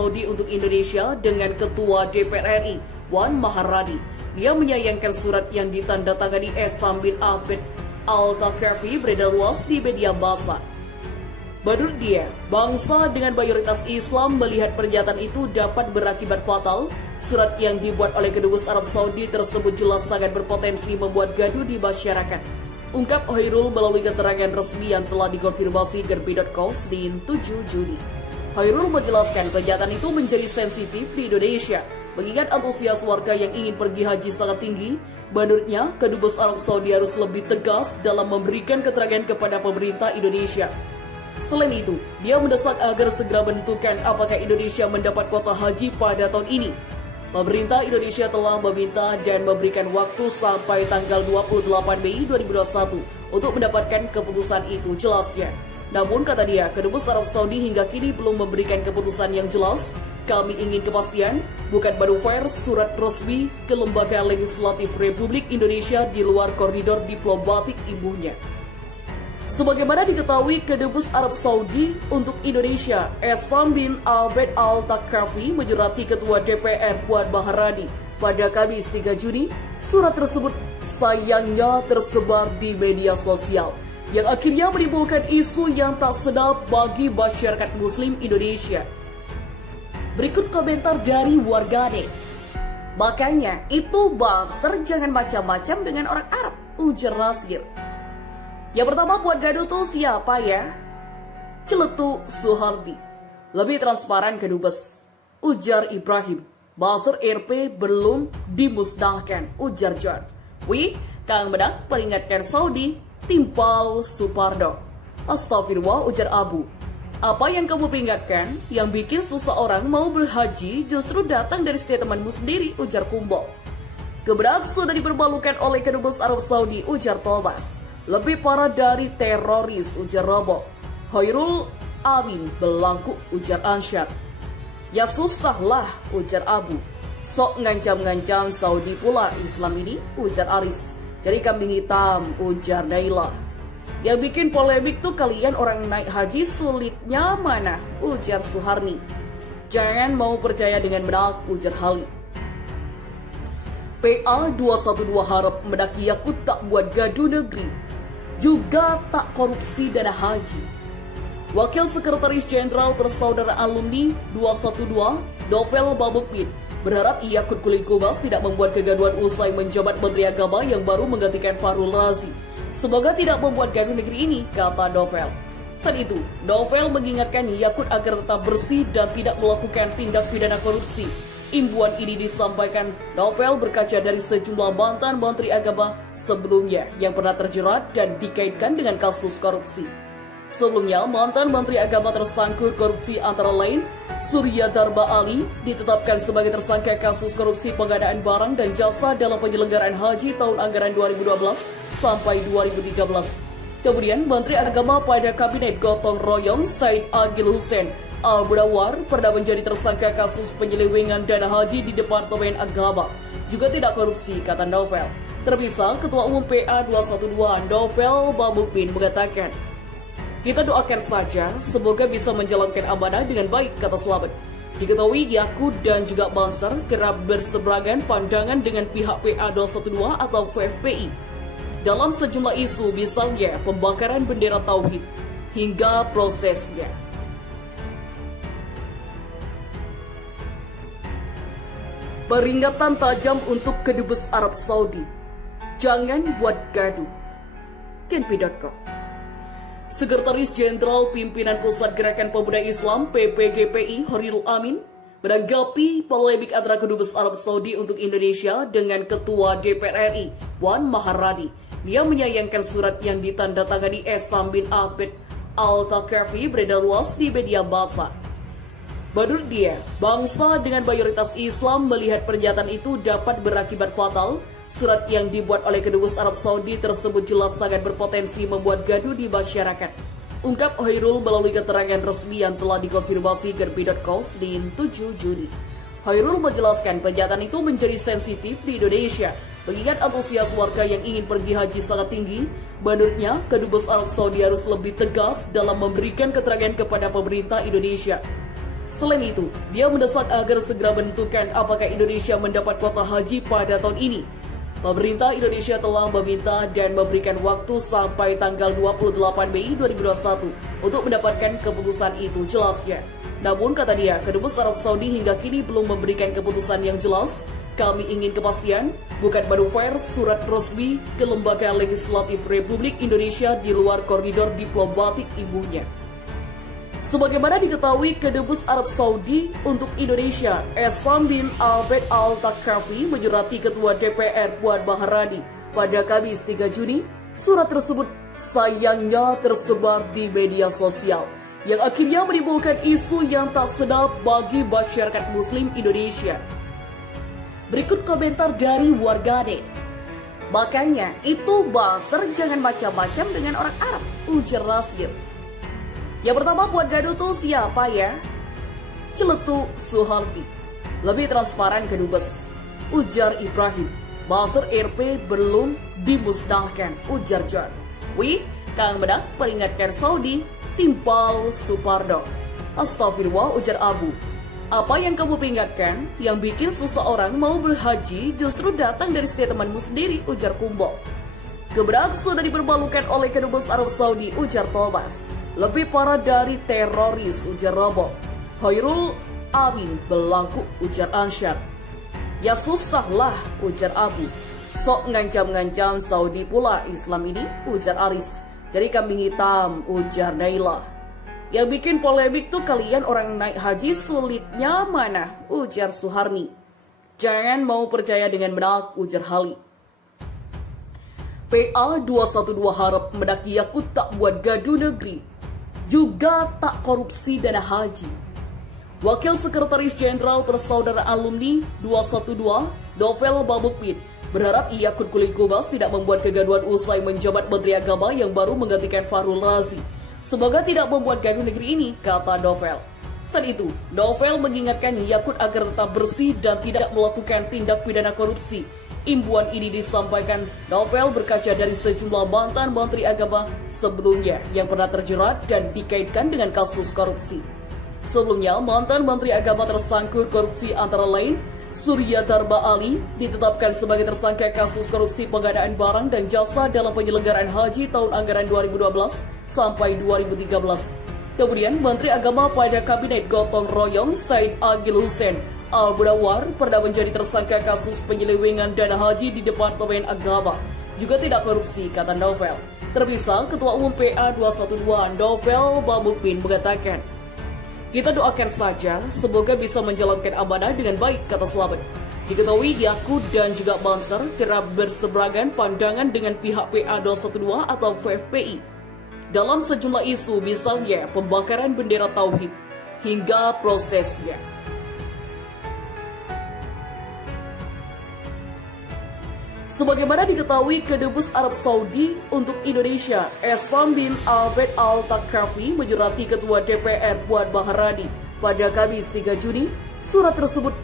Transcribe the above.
Saudi untuk Indonesia dengan Ketua DPR RI, Puan Maharani. Dia menyayangkan surat yang ditandatangani Essam bin Abed Al-Thaqafi beredar luas di media massa. Menurut dia, bangsa dengan mayoritas Islam melihat pernyataan itu dapat berakibat fatal. Surat yang dibuat oleh Kedubes Arab Saudi tersebut jelas sangat berpotensi membuat gaduh di masyarakat. Ungkap Khairul melalui keterangan resmi yang telah dikonfirmasi Gerbi.co Senin 7 Juni. Khairul menjelaskan pernyataan itu menjadi sensitif di Indonesia, mengingat antusias warga yang ingin pergi haji sangat tinggi. Menurutnya, Kedubes Arab Saudi harus lebih tegas dalam memberikan keterangan kepada pemerintah Indonesia. Selain itu, dia mendesak agar segera menentukan apakah Indonesia mendapat kuota haji pada tahun ini. Pemerintah Indonesia telah meminta dan memberikan waktu sampai tanggal 28 Mei 2021 untuk mendapatkan keputusan itu, jelasnya. Namun, kata dia, Kedubes Arab Saudi hingga kini belum memberikan keputusan yang jelas. Kami ingin kepastian, bukan manuver surat resmi ke Lembaga Legislatif Republik Indonesia di luar koridor diplomatik, imbuhnya. Sebagaimana diketahui, Kedubes Arab Saudi untuk Indonesia, Essam bin Abed Al-Thaqafi, menyurati Ketua DPR Puan Maharani pada Kamis 3 Juni. Surat tersebut sayangnya tersebar di media sosial, yang akhirnya menimbulkan isu yang tak sedap bagi masyarakat Muslim Indonesia. Berikut komentar dari warganet. Makanya itu buzzer jangan macam-macam dengan orang Arab, ujar Nasir. Yang pertama, buat gaduh tuh siapa ya? Celetu Suhardi. Lebih transparan Kedubes, ujar Ibrahim. Buzzer RP belum dimusnahkan, ujar John. Wih, Kang Bedang peringatkan Saudi, timpal Supardo. Astagfirullah, ujar Abu. Apa yang kamu peringatkan? Yang bikin susah orang mau berhaji justru datang dari statementmu sendiri, ujar Kumbo. Kebedak sudah dipermalukan oleh Kedubes Arab Saudi, ujar Thomas. Lebih parah dari teroris, ujar Robo. Khairul Amin belangku, ujar Ansyar. Ya susahlah, ujar Abu. Sok ngancam-ngancam Saudi pula Islam ini, ujar Aris. Jadi kambing hitam, ujar Naila. Yang bikin polemik tuh kalian orang naik haji sulitnya mana, ujar Suharni. Jangan mau percaya dengan benak, ujar Halid. PA 212 harap mendaki Yakut tak buat gaduh negeri, juga tak korupsi dana haji. Wakil Sekretaris Jenderal Persaudaraan Alumni 212, Novel Babukmin, berharap Yakut Kulit Kubas tidak membuat kegaduhan usai menjabat Menteri Agama yang baru menggantikan Fahrul Razi. Semoga tidak membuat gaduh negeri ini, kata Novel. Saat itu, Novel mengingatkan Yakut agar tetap bersih dan tidak melakukan tindak pidana korupsi. Imbuan ini disampaikan Novel berkaca dari sejumlah mantan Menteri Agama sebelumnya yang pernah terjerat dan dikaitkan dengan kasus korupsi. Sebelumnya, mantan Menteri Agama tersangkut korupsi antara lain Surya Darba Ali ditetapkan sebagai tersangka kasus korupsi pengadaan barang dan jasa dalam penyelenggaraan haji tahun anggaran 2012 sampai 2013. Kemudian, Menteri Agama pada Kabinet Gotong Royong Said Agil Hussein Al-Murawar pernah menjadi tersangka kasus penyelewengan dana haji di Departemen Agama. Juga tidak korupsi, kata Novel. Terpisah, Ketua Umum PA 212 Novel Babukmin mengatakan, kita doakan saja, semoga bisa menjalankan amanah dengan baik, kata Slamet. Diketahui Yakut dan juga Banser kerap berseberangan pandangan dengan pihak PA 212 atau VFPI. Dalam sejumlah isu, misalnya pembakaran bendera Tauhid, hingga prosesnya. Peringatan tajam untuk Kedubes Arab Saudi. Jangan buat gaduh. Kenpi.co. Sekretaris Jenderal Pimpinan Pusat Gerakan Pemuda Islam PPGPI Khairul Amin menanggapi polemik antara Kedubes Arab Saudi untuk Indonesia dengan Ketua DPR RI Puan Maharani. Dia menyayangkan surat yang ditandatangani Essam bin Abed Al-Thaqafi beredar luas di media massa. Menurut dia, bangsa dengan mayoritas Islam melihat pernyataan itu dapat berakibat fatal. Surat yang dibuat oleh Kedubes Arab Saudi tersebut jelas sangat berpotensi membuat gaduh di masyarakat. Ungkap Khairul melalui keterangan resmi yang telah dikonfirmasi Gerbi.co Senin 7 Juni. Khairul menjelaskan pernyataan itu menjadi sensitif di Indonesia, mengingat antusias warga yang ingin pergi haji sangat tinggi. Menurutnya, Kedubes Arab Saudi harus lebih tegas dalam memberikan keterangan kepada pemerintah Indonesia. Selain itu, dia mendesak agar segera menentukan apakah Indonesia mendapat kuota haji pada tahun ini. Pemerintah Indonesia telah meminta dan memberikan waktu sampai tanggal 28 Mei 2021 untuk mendapatkan keputusan itu, jelasnya. Namun, kata dia, Kedubes Arab Saudi hingga kini belum memberikan keputusan yang jelas. Kami ingin kepastian, bukan manuver surat resmi ke Lembaga Legislatif Republik Indonesia di luar koridor diplomatik, imbuhnya. Sebagaimana diketahui, Kedubes Arab Saudi untuk Indonesia, Essam bin Abed Al-Thaqafi, menyurati Ketua DPR Puan Maharani pada Kamis 3 Juni. Surat tersebut sayangnya tersebar di media sosial, yang akhirnya menimbulkan isu yang tak sedap bagi masyarakat Muslim Indonesia. Berikut komentar dari warganet. Makanya itu buzzer jangan macam-macam dengan orang Arab, ujar Nasir. Yang pertama, buat gaduh tuh siapa ya? Celetuk Suhardi. Lebih transparan Kedubes, ujar Ibrahim. Buzzer RP belum dimusnahkan, ujar John. Wih, Kang Bedak peringatkan Saudi, timpal Supardo. Astagfirullah, ujar Abu. Apa yang kamu peringatkan? Yang bikin susah orang mau berhaji justru datang dari statementmu sendiri, ujar Kumbo. Kebedak sudah dipermalukan oleh Kedubes Arab Saudi, ujar Thomas. Lebih parah dari teroris, ujar Robo. Hoirul Amin berlaku, ujar Ansyar. Ya susahlah, ujar Abu. Sok ngancam-ngancam Saudi pula Islam ini, ujar Aris. Jadi kambing hitam, ujar Naila. Yang bikin polemik tuh kalian orang naik haji sulitnya mana, ujar Suharni. Jangan mau percaya dengan benak, ujar Hali. PA 212 harap mendaki Yakut tak buat gaduh negeri, juga tak korupsi dana haji. Wakil Sekretaris Jenderal Persaudaraan Alumni 212, Novel Bamukmin, berharap Yakut Kulit Kubas tidak membuat kegaduhan usai menjabat Menteri Agama yang baru menggantikan Fahrul Razi. Semoga tidak membuat gaduh negeri ini, kata Novel. Saat itu, Novel mengingatkan Yakut agar tetap bersih dan tidak melakukan tindak pidana korupsi. Imbuan ini disampaikan Novel berkaca dari sejumlah mantan Menteri Agama sebelumnya yang pernah terjerat dan dikaitkan dengan kasus korupsi. Sebelumnya, mantan Menteri Agama tersangkut korupsi antara lain Surya Dharma Ali ditetapkan sebagai tersangka kasus korupsi pengadaan barang dan jasa dalam penyelenggaraan haji tahun anggaran 2012 sampai 2013. Kemudian, Menteri Agama pada Kabinet Gotong Royong Said Agil Hussein Al-Budawar pernah menjadi tersangka kasus penyelewengan dana haji di Departemen Agama. Juga tidak korupsi, kata Novel. Terpisah, Ketua Umum PA 212 Novel Bamukmin mengatakan, kita doakan saja, semoga bisa menjalankan amanah dengan baik, kata Slamet. Diketahui Yakut dan juga Banser kerap berseberangan pandangan dengan pihak PA 212 atau VFPI. Dalam sejumlah isu, misalnya pembakaran bendera Tauhid, hingga prosesnya. Sebagaimana diketahui, Kedubes Arab Saudi untuk Indonesia, Essam bin Abed Al-Thaqafi, menyurati Ketua DPR Puan Maharani pada Kamis 3 Juni. Surat tersebut